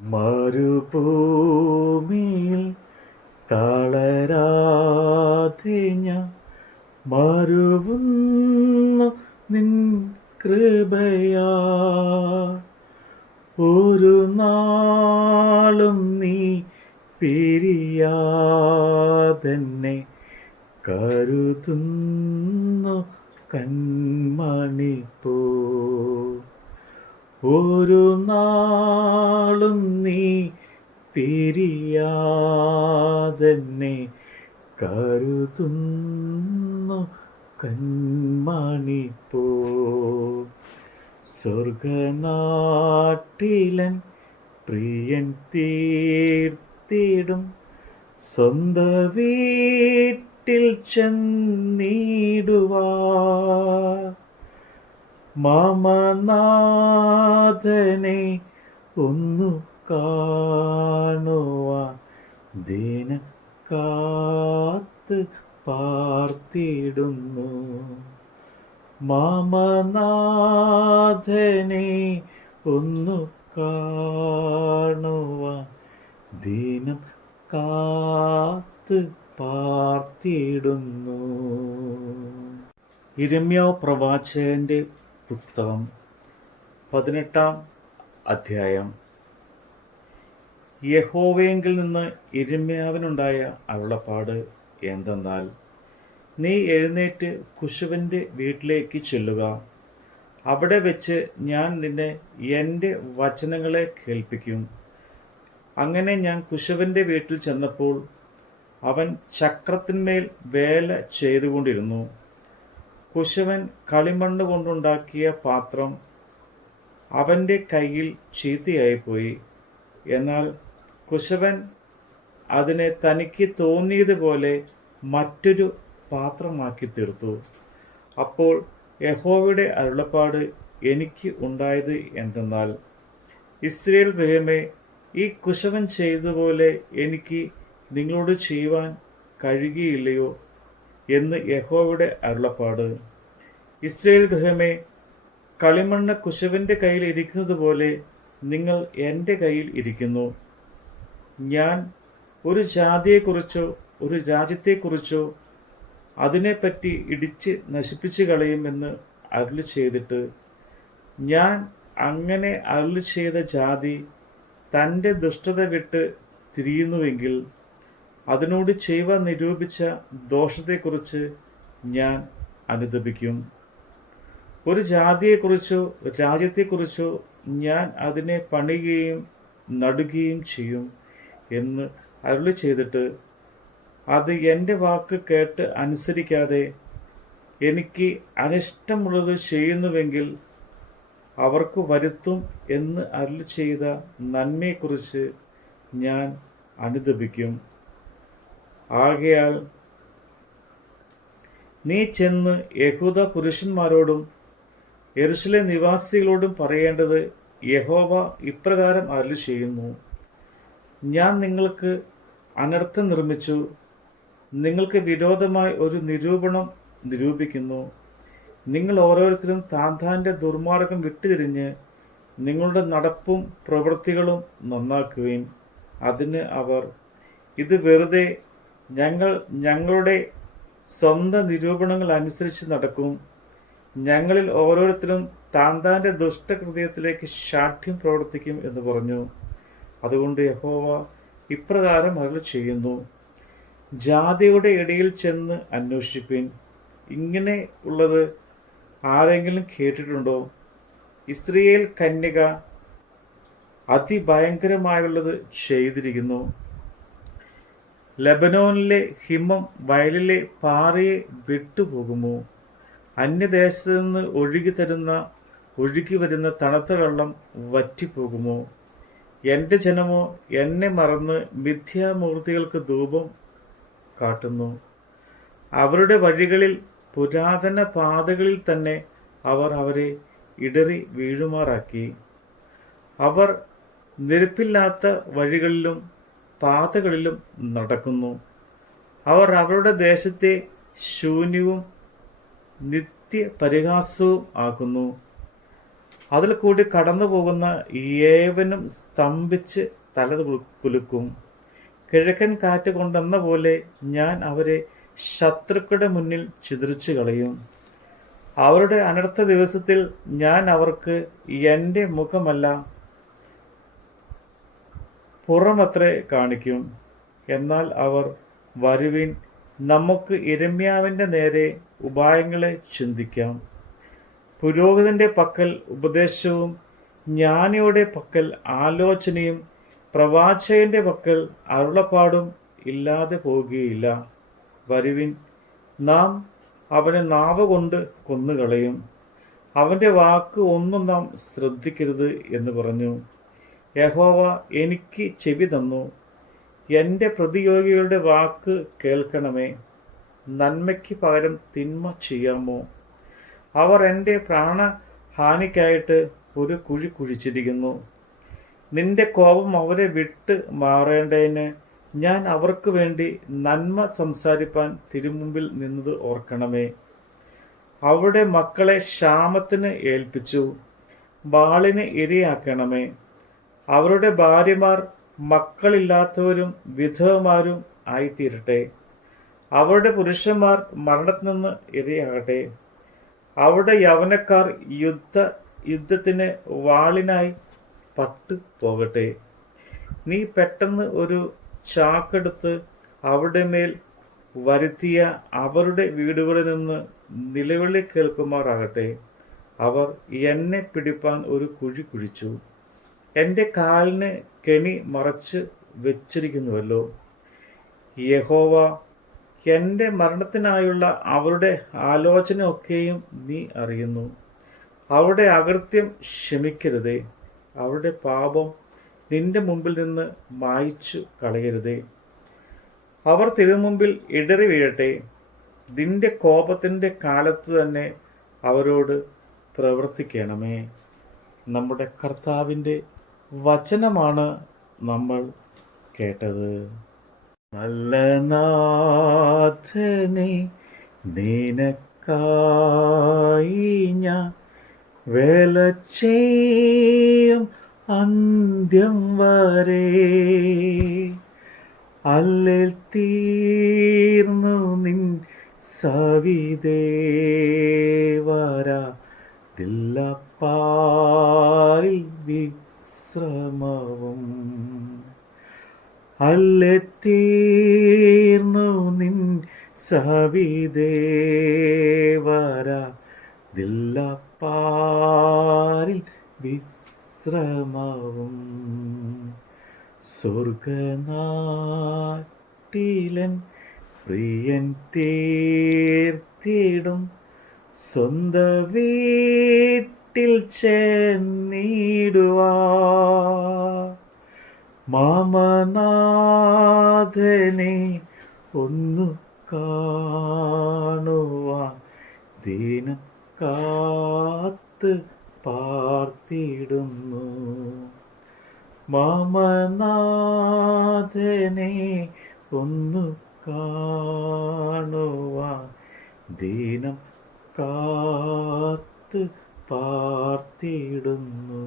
മരുഭൂമിയിൽ തളരാതെ മരുവുന്നു നിൻ കൃപയാ. ഒരു നാളും നീ പിരിയാതെന്നെ കരുതുന്നു കൺമണിപ്പോ ഒരു നാളും നീ പിരിയാതെന്നെ കരുതുന്നു കൺമണിപ്പോ സ്വർഗനാട്ടിലൻ പ്രിയൻ തീർത്തിടും. സ്വന്ത വീട്ടിൽ ചെന്നിടുവാ. മമനാഥനെ ഒന്നു കാണുവാൻ ദിന കാത്ത് പാർത്തിടുന്നു. മമനാഥനെ ഒന്നു കാണുവാൻ ദിനം കാത്ത് പാർത്തിടുന്നു. ഇരമ്യ പ്രവാചകന്റെ പുസ്തകം പതിനെട്ടാം അധ്യായം. യഹോവയെങ്കിൽ നിന്ന് ഇരുമയാവിനുണ്ടായ അരുളപ്പാട് എന്തെന്നാൽ നീ എഴുന്നേറ്റ് കുശുവിന്റെ വീട്ടിലേക്ക് ചെല്ലുക. അവിടെ വെച്ച് ഞാൻ നിന്നെ എന്റെ വചനങ്ങളെ കേൾപ്പിക്കും. അങ്ങനെ ഞാൻ കുശവന്റെ വീട്ടിൽ ചെന്നപ്പോൾ അവൻ ചക്രത്തിന്മേൽ വേല ചെയ്തുകൊണ്ടിരുന്നു. കുശവൻ കളിമണ്ണ് കൊണ്ടുണ്ടാക്കിയ പാത്രം അവന്റെ കയ്യിൽ ചീത്തയായിപ്പോയി. എന്നാൽ കുശവൻ അതിനെ തനിക്ക് തോന്നിയതുപോലെ മറ്റൊരു പാത്രമാക്കി തീർത്തു. അപ്പോൾ യഹോവയുടെ അരുളപ്പാട് എനിക്ക് ഉണ്ടായത് എന്തെന്നാൽ ഇസ്രയേൽ ഗൃഹമേ ഈ കുശവൻ ചെയ്തതുപോലെ എനിക്ക് നിങ്ങളോട് ചെയ്യുവാൻ കഴിയുകയില്ലയോ? എന്ന് യഹോവയുടെ അരുളപ്പാട്. ഇസ്രയേൽ ഗൃഹമേ കളിമണ്ണ് കുശവന്റെ കയ്യിൽ ഇരിക്കുന്നത് പോലെ നിങ്ങൾ എന്റെ കയ്യിൽ ഇരിക്കുന്നു. ഞാൻ ഒരു ജാതിയെക്കുറിച്ചോ ഒരു രാജ്യത്തെക്കുറിച്ചോ അതിനെപ്പറ്റി ഇടിച്ച് നശിപ്പിച്ചു കളയുമെന്ന് അരുളി ചെയ്തിട്ട് ഞാൻ അങ്ങനെ അരുളി ചെയ്ത ജാതി തന്റെ ദുഷ്ടത വിട്ട് തിരിയുന്നുവെങ്കിൽ അതിനോട് ചെയ്യുവാൻ നിരൂപിച്ച ദോഷത്തെക്കുറിച്ച് ഞാൻ അനുദപിക്കും. ഒരു ജാതിയെക്കുറിച്ചോ രാജ്യത്തെക്കുറിച്ചോ ഞാൻ അതിനെ പണിയുകയും നടുകയും ചെയ്യും എന്ന് അരുളി ചെയ്തിട്ട് അത് എന്റെ വാക്ക് കേട്ട് അനുസരിക്കാതെ എനിക്ക് അനിഷ്ടമുള്ളത് ചെയ്യുന്നുവെങ്കിൽ അവർക്ക് വരുത്തും എന്ന് അരുളി ചെയ്ത നന്മയെക്കുറിച്ച് ഞാൻ അനുദപിക്കും. ആകയാൽ നീ ചെന്ന് യഹൂദ പുരുഷന്മാരോടും എരുശിലെ നിവാസികളോടും പറയേണ്ടത് യഹോവ ഇപ്രകാരം അരുളി ചെയ്യുന്നു ഞാൻ നിങ്ങൾക്ക് അനർത്ഥം നിർമ്മിച്ചു നിങ്ങൾക്ക് വിരോധമായി ഒരു നിരൂപണം നിരൂപിക്കുന്നു. നിങ്ങൾ ഓരോരുത്തരും താന്താന്റെ താന്റെ ദുർമാർഗം വിട്ടുതിരിഞ്ഞ് നിങ്ങളുടെ നടപ്പും പ്രവൃത്തികളും നന്നാക്കുകയും അതിന് അവർ ഇത് വെറുതെ ഞങ്ങൾ ഞങ്ങളുടെ സ്വന്തം നിരൂപണങ്ങൾ അനുസരിച്ച് നടക്കും. ഞങ്ങളിൽ ഓരോരുത്തരും താൻ താന്റെ ദുഷ്ടഹൃദയത്തിലേക്ക് ശാഠ്യം പ്രവർത്തിക്കും എന്ന് പറഞ്ഞു. അതുകൊണ്ട് യഹോവ ഇപ്രകാരം അരുൾ ചെയ്യുന്നു. ജാതിയുടെ ഇടയിൽ ചെന്ന് അന്വേഷിപ്പിൻ. ഇങ്ങനെ ഉള്ളത് ആരെങ്കിലും കേട്ടിട്ടുണ്ടോ? ഇസ്രയേൽ കന്യക അതിഭയങ്കരമായുള്ളത് ചെയ്തിരിക്കുന്നു. ലബനോനിലെ ഹിമം വയലിലെ പാറയെ വിട്ടുപോകുമോ? അന്യദേശത്തു നിന്ന് ഒഴുകി തരുന്ന ഒഴുകി വരുന്ന തണുത്ത വെള്ളം വറ്റിപ്പോകുമോ? എന്റെ ജനമോ എന്നെ മറന്ന് മിഥ്യാമൂർത്തികൾക്ക് ധൂപം കാട്ടുന്നു. അവരുടെ വഴികളിൽ പുരാതന പാതകളിൽ തന്നെ അവർ അവരെ ഇടറി വീഴുമാറാക്കി. അവർ നിരപ്പില്ലാത്ത വഴികളിലും പാതകളിലും നടക്കുന്നു. അവർ അവരുടെ ദേശത്തെ ശൂന്യവും നിത്യ പരിഹാസവും ആക്കുന്നു. അതിൽ കൂടി കടന്നു പോകുന്ന ഏവനും സ്തംഭിച്ച് തല കുലു- കുലുക്കും. കിഴക്കൻ കാറ്റ് കൊണ്ടെന്ന പോലെ ഞാൻ അവരെ ശത്രുക്കളുടെ മുന്നിൽ ചിതറിച്ചു കളയും. അവരുടെ അനർത്ഥ ദിവസത്തിൽ ഞാൻ അവർക്ക് എന്റെ മുഖമല്ല പുറമത്രേ കാണിക്കും. എന്നാൽ അവർ വരുവിൻ നമുക്ക് ഇരമ്യാവിന്റെ നേരെ ഉപായങ്ങളെ ചിന്തിക്കാം. പുരോഹിതന്റെ പക്കൽ ഉപദേശവും ജ്ഞാനിയുടെ പക്കൽ ആലോചനയും പ്രവാചകന്റെ പക്കൽ അരുളപ്പാടും ഇല്ലാതെ പോകുകയില്ല. വരുവിൻ നാം അവനെ നാവ് കൊണ്ട് കൊന്നുകളയും. അവന്റെ വാക്ക് ഒന്നും നാം ശ്രദ്ധിക്കരുത് എന്ന് പറഞ്ഞു. യഹോവ എനിക്ക് ചെവി തന്നു. എന്റെ പ്രതിയോഗികളുടെ വാക്ക് കേൾക്കണമേ. നന്മയ്ക്ക് പകരം തിന്മ ചെയ്യാമോ? അവർ എന്റെ പ്രാണഹാനിക്കായിട്ട് ഒരു കുഴി കുഴിച്ചിരിക്കുന്നു. നിന്റെ കോപം അവരെ വിട്ട് മാറേണ്ടതിന് ഞാൻ അവർക്ക് വേണ്ടി നന്മ സംസാരിപ്പാൻ തിരുമുമ്പിൽ നിന്നത് ഓർക്കണമേ. അവിടെ മക്കളെ ക്ഷാമത്തിന് ഏൽപ്പിച്ചു. വാളിന് ഇരയാക്കണമേ. അവരുടെ ഭാര്യമാർ മക്കളില്ലാത്തവരും വിധവമാരും ആയിത്തീരട്ടെ. അവരുടെ പുരുഷന്മാർ മരണത്തിൽ നിന്ന് ഇരയാകട്ടെ. അവിടെ യവനക്കാർ യുദ്ധ യുദ്ധത്തിന് വാളിനായി പട്ടു പോകട്ടെ. നീ പെട്ടെന്ന് ഒരു ചാക്കെടുത്ത് അവരുടെ മേൽ വരുത്തിയ അവരുടെ വീടുകളിൽ നിന്ന് നിലവിളി കേൾക്കുമാറാകട്ടെ. അവർ എന്നെ പിടിപ്പാൻ ഒരു കുഴി കുഴിച്ചു. എന്റെ കാലിന് കെണി മറച്ച് വെച്ചിരിക്കുന്നുവല്ലോ. യഹോവ എന്റെ മരണത്തിനായുള്ള അവരുടെ ആലോചന ഒക്കെയും നീ അറിയുന്നു. അവരുടെ അകൃത്യം ക്ഷമിക്കരുതേ. അവരുടെ പാപം നിന്റെ മുമ്പിൽ നിന്ന് മായിച്ചു കളയരുതേ. അവർ തിരുമുമ്പിൽ ഇടറി വീഴട്ടെ. നിന്റെ കോപത്തിന്റെ കാലത്ത് തന്നെ അവരോട് പ്രവർത്തിക്കണമേ. നമ്മുടെ കർത്താവിന്റെ വചനമാണ് നമ്മൾ കേട്ടത്. നല്ല നാഥനെ നിനക്കായി ഞാൻ വേല ചെയ്യും അന്ത്യം വരെ. അല്ലിൽ തീർന്നു നിൻ സവിദേവര ദില്ലപ്പാറിൽ വിശ്രമവും അല്ലെത്തീർന്നു നിൻ സവിദേവര ദില്ലപ്പാരിൽ വിശ്രമവും സ്വർഗനാട്ടിലൻ പ്രിയൻ തീർത്തിടും സ്വന്ത വീട്ടിൽ ചെന്നിടുവാ. മാമനാഥനെ ഒന്നു കാണുവാൻ ദീനം കാത്ത് പാർത്തിടുന്നു. മാമനാഥനെ ഒന്നു കാണുവാൻ ദീനം കാത്ത് പാർത്തിടുന്നു.